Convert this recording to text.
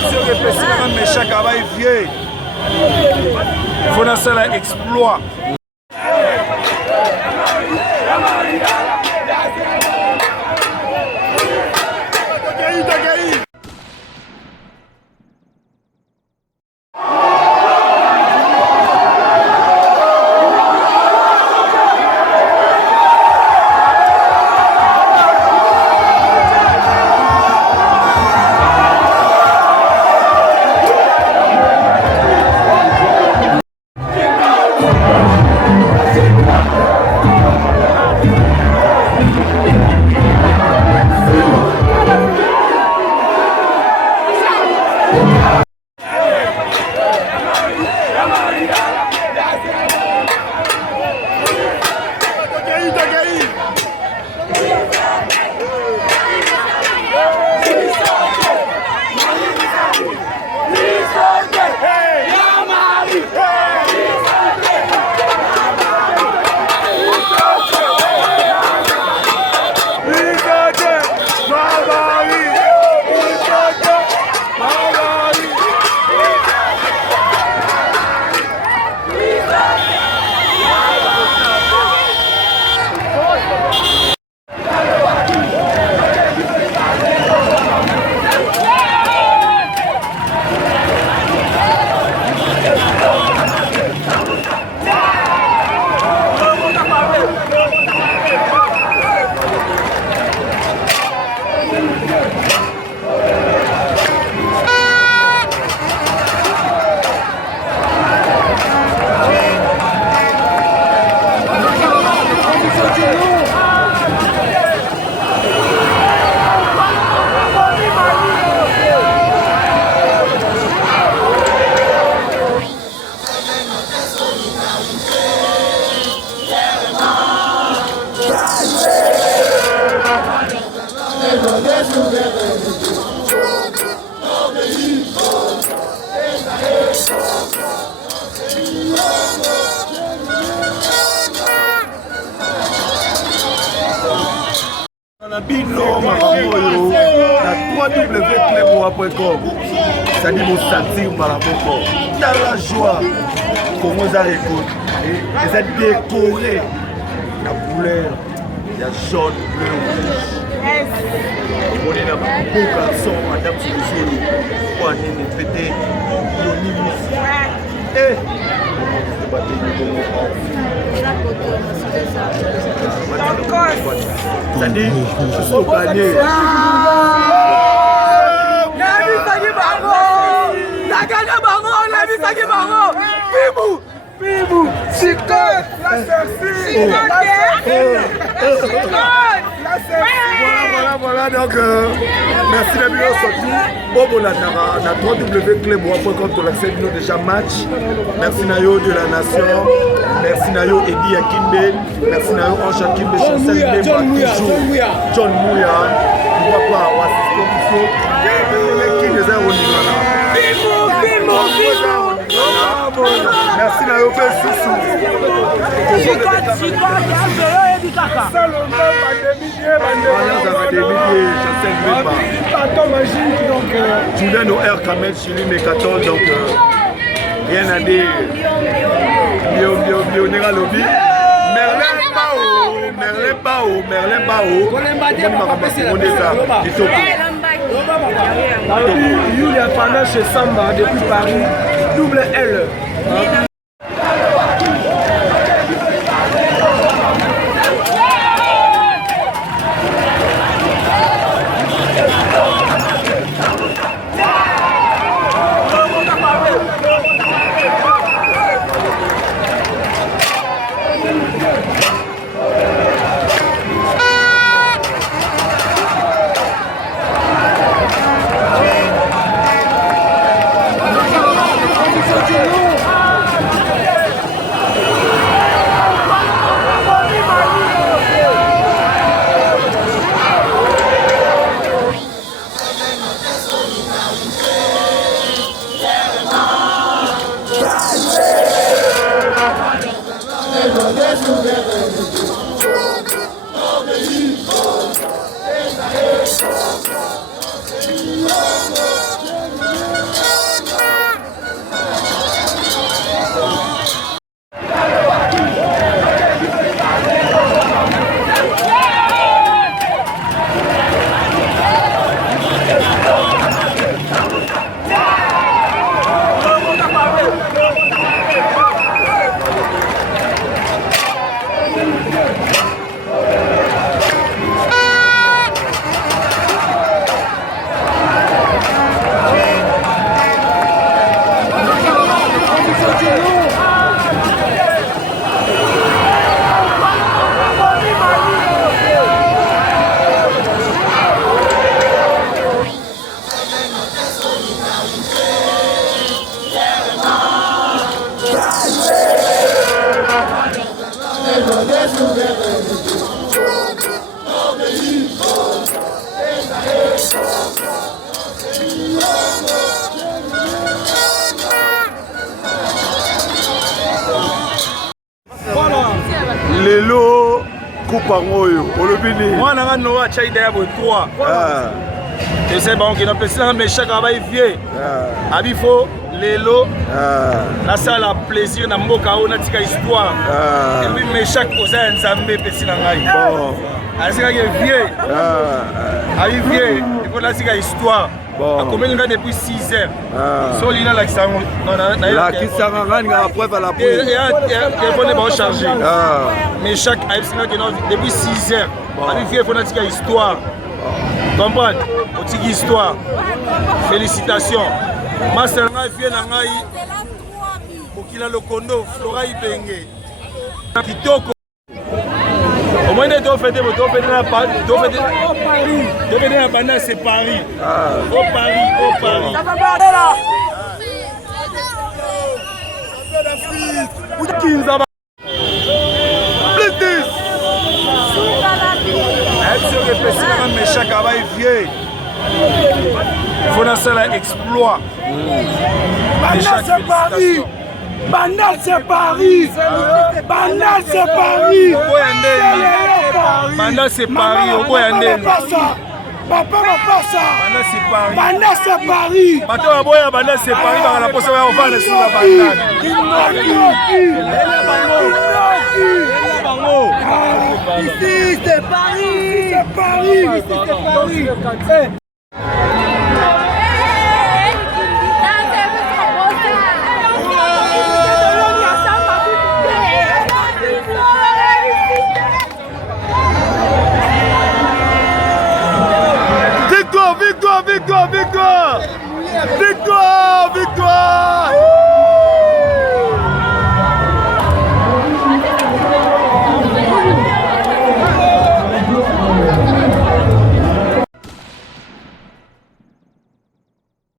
sur les PC, mais chaque travail vieille. Il faut lancer l'exploit. www.cleboa.com. Ça dit mon satire Malamoko. Dans la joie, comment ça écoute. Et ça décoré la couleur. Il y a jaune, bleu, rouge. On est là, beau garçon, madame Souzou. On est pété. Eh! Ça dit, je suis au panier. Pibou, Chicote, voilà, donc merci les millions surtout. Bobo la www.cleboa.com pour l'accès de déjà match. Merci Nayo de la nation. Merci Nayo Eddie Akimbe. Merci Nayo Ange Akimbe. John Mouya. John Mouya. Papa, assistant qui les a merci Nayo Sissou. Julien O'R Kamel Chili Mécaton, donc rien à dire. Bio Lobby. Merlin Bao. Yulia Panache chez Samba depuis Paris. Double L. lelo coupe ngoyo olobini mwana nga Noah chaida ya bo 3 je sais bon que na pesa mais chaque travail vieux abifo lelo na sala plaisir na mboka o na tika histoire et puis mais chaque osa nzambe pesi na ngai bon asika que vieux abi vieux il faut la tika histoire akomeli nga depuis 6 heures so lina la kisango la kisanga ngani nga preuve à la preuve et faut ne pas charger mais chaque aipsinga que depuis 6 heures abi vieux faut na tika histoire comprendre otiki histoire félicitations master ngai vie na ngai okila lokondo Flora Ibenge kitoko au moins de to fêter na Paris to fêter na bana c'est Paris au Paris ça va parler là Kinza plus 10 sur le PC mais chaque travail vieux il faut dans ça exploit Bandal c'est Paris Bandal c'est Paris Bandal c'est Paris Bandal c'est Paris au Boyandé Papa Mapasa Bandal c'est Paris Bandal c'est Paris Bato ya boya Bandal c'est Paris dans la poste ya ovale sur la Bandal Ici c'est Paris c'est Paris c'est Paris Victoire